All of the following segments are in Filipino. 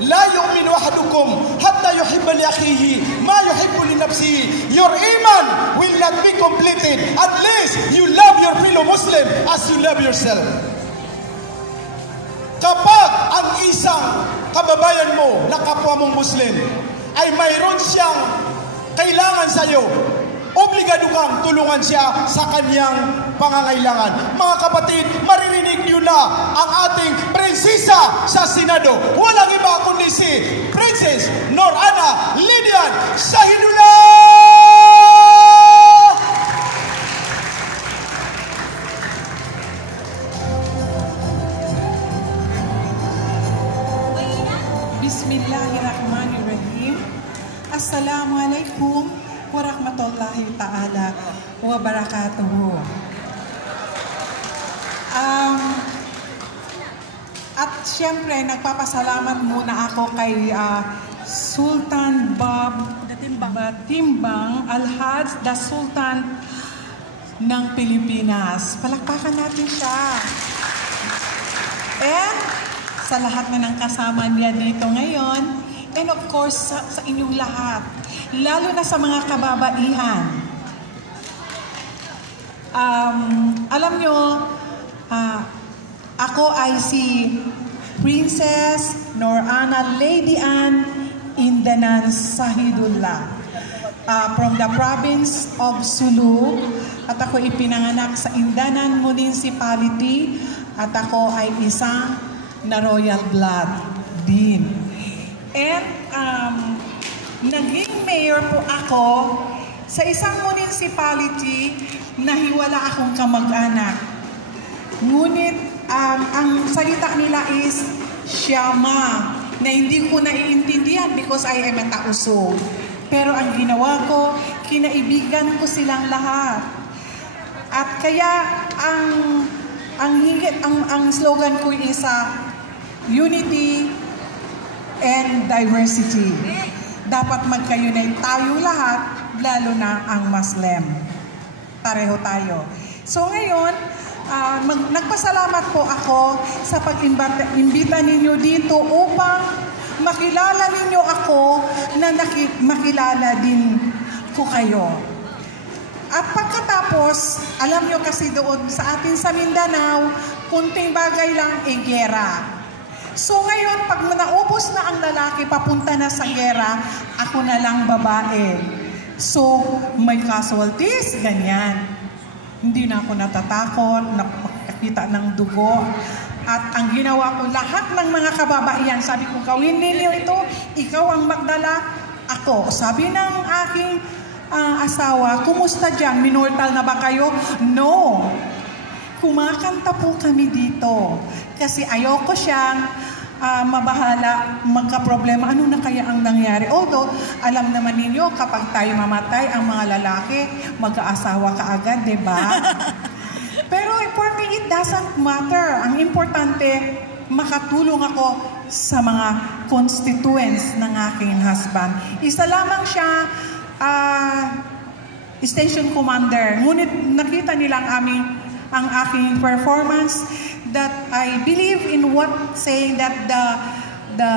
لا يؤمن أحدكم حتى يحب لأخيه ما يحب لنفسه. Your iman will not be completed at least you love your fellow Muslim as you love yourself. Kapag ang isang kababayan mo na kapwa mong Muslim ay mayroon siyang kailangan sa iyo, obligado kang tulungan siya sa kanyang pangangailangan. Mga kapatid, maririnig niyo na ang ating prinsesa sa Senado. Walang iba kundi si Princess Norana Lydian Shahidullah! Bismillahirrahmanirrahim. Assalamualaikum warahmatullahi ta'ala wa barakatuhu. At siyempre, nagpapasalamat muna ako kay Sultan Batimbang Al-Haj, the Sultan ng Pilipinas. Palakpakan natin siya. And sa lahat na ng kasama niya dito ngayon, and of course, sa inyong lahat, lalo na sa mga kababaihan. Alam nyo, ako ay si Princess Norana Lydian Indanan Shahidullah from the province of Sulu, at ako ipinanganak sa Indanan Municipality, at ako ay isang na royal blood din. And naging mayor po ako sa isang municipality na hiwala akong kamag-anak. Ngunit ang salita nila is Siyama, na hindi ko naiintindihan because I am a tausog. Pero ang ginawa ko, kinaibigan ko silang lahat. At kaya ang slogan ko is unity and diversity. Dapat magka-unite tayo lahat, lalo na ang Muslim. Pareho tayo. So ngayon, nagpasalamat po ako sa pag-imbita ninyo dito upang makilala ninyo ako na makilala din ko kayo. At pagkatapos, alam nyo kasi doon sa atin sa Mindanao, kunting bagay lang gera. So ngayon, pag naubos na ang lalaki, papunta na sa gera, ako na lang babae. So, may casualties, ganyan. Hindi na ako natatakot, nakakita ng dugo. At ang ginawa ko, lahat ng mga kababaihan, sabi ko, gawin ninyo ito, ikaw ang magdala, ako. Sabi ng aking asawa, kumusta dyan? Minortal na ba kayo? No. Kumakanta po kami dito. Kasi ayoko siyang mabahala, magka-problema. Ano na kaya ang nangyari? Although, alam naman ninyo, kapag tayo mamatay, ang mga lalaki, mag-aasawa ka agad, diba? Pero for me, it doesn't matter. Ang importante, makatulong ako sa mga constituents ng aking husband. Isa lamang siya, station commander. Ngunit nakita nila ang aking performance, that I believe in what saying that the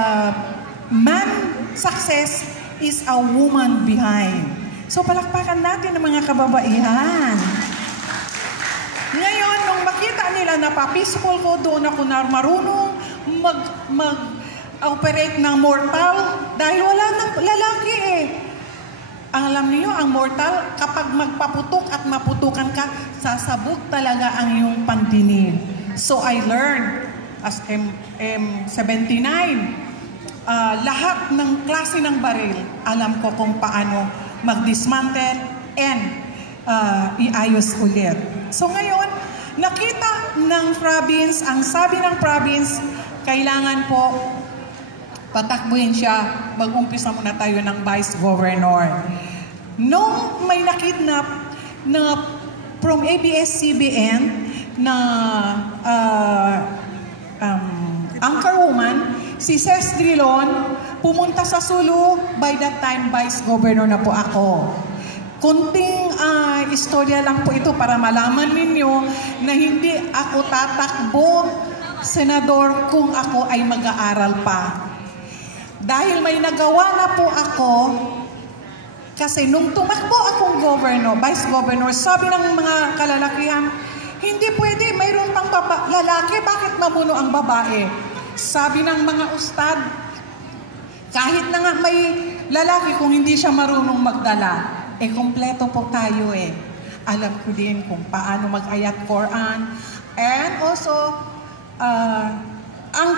man success is a woman behind. So palakpakan natin ang mga kababaihan. Ngayon, nung makita nila na pa-peaceful ko, doon ako na marunong mag-operate ng mortal dahil wala nang lalaki eh. Ang alam niyo, ang mortal, kapag magpaputok at maputukan ka, sasabog talaga ang iyong pandinig. So I learned as M79, lahat ng klase ng baril, alam ko kung paano mag-dismantle and iayos ulit. So ngayon, nakita ng province, ang sabi ng province, kailangan po patakbuhin siya, mag-umpisa muna tayo ng Vice Governor. Nung may nakidnap na from ABS-CBN na anchorwoman, si Ces Drilon, pumunta sa Sulu, by that time Vice Governor na po ako. Kunting istorya lang po ito para malaman ninyo na hindi ako tatakbo senador kung ako ay mag-aaral pa. Dahil may nagawa na po ako, kasi nung tumakbo akong vice governor, sabi ng mga kalalakihan, hindi pwede, mayroon pang lalaki, bakit mamuno ang babae? Sabi ng mga ustad, kahit na nga may lalaki kung hindi siya marunong magdala, kompleto po tayo Alam ko din kung paano mag-ayat Quran. And also, ang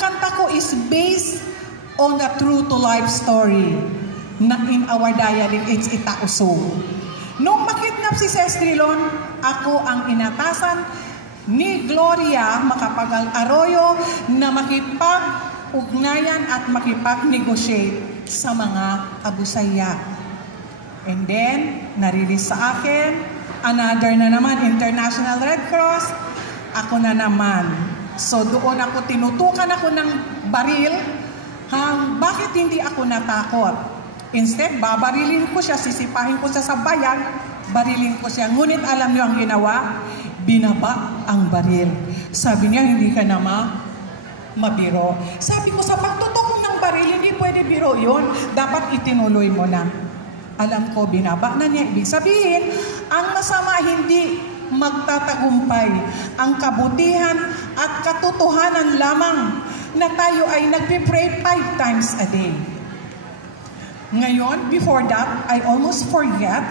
kanta ko is based on a true-to-life story na in our dialect, it's Itauso. Nung makidnap si Sestrilon, ako ang inatasan ni Gloria Macapagal Arroyo na makipag-ugnayan at makipag-negotiate sa mga abusaya. And then, narilis sa akin, another na naman, International Red Cross, ako na naman. So doon ako, tinutukan ako ng baril, bakit hindi ako natakot? Instead, babarilin ko siya, sisipahin ko siya sa bayag, barilin ko siya. Ngunit alam niyo ang ginawa? Binaba ang baril. Sabi niya, hindi ka na mabiro. Sabi ko, sa pagtutok ng baril, hindi pwede biro yun. Dapat itinuloy mo na. Alam ko, binaba na niya. Ibig sabihin, ang masama hindi magtatagumpay. Ang kabutihan at katotohanan lamang na tayo ay nagpipray 5 times a day. Ngayon, before that, I almost forget.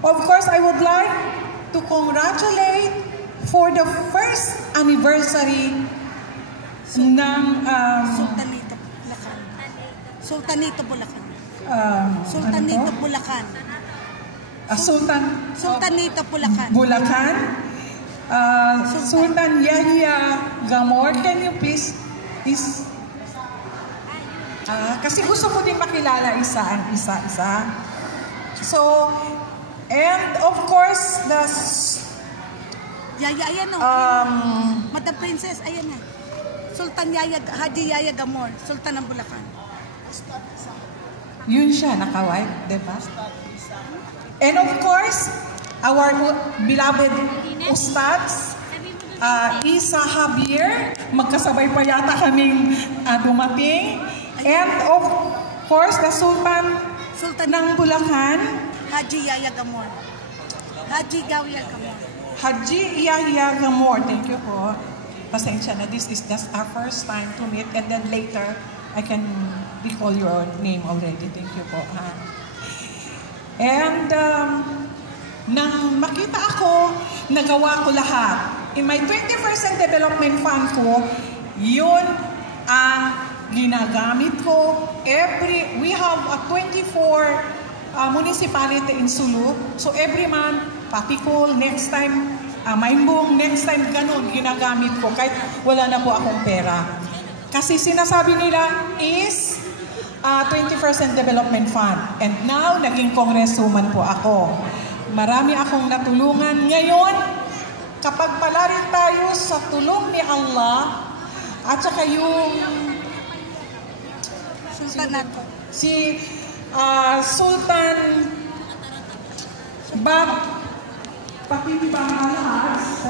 Of course, I would like to congratulate for the first anniversary ng Sultanito Bulacan. Sultanito Bulacan. Sultanito Bulacan. Bulacan. Sultan Yahya Gamor, can you please kasi gusto ko din makilala isa. So, and of course, Yaya, ayan o. Madam Princess, ayan na. Sultan Haji Yahya Gamor, Sultan ng Bulacan. Yun siya, naka-white, diba? And of course, our beloved Ustads, Isa Javier, magkasabay pa yata kaming dumating. And of course, the Sultan ng Bulacan, Haji Yahya Gamor. Haji Yahya Gamor, thank you po. Pasensya na, this is just our first time to meet, and then later, I can recall your name already. Thank you po. And nang makita ako, nagawa ko lahat. In my 20% development fund ko, yun ang ginagamit ko. We have a 24 municipality in Sulu. So every month, Papicol, next time, Maimbong, next time, ganun, ginagamit ko. Kahit wala na po akong pera. Kasi sinasabi nila is 20% development fund. And now, naging congresswoman po ako. Marami akong natulungan. Ngayon, kapag pala rin tayo sa tulong ni Allah, at saka yung si Sultan Pakibibang Alahas,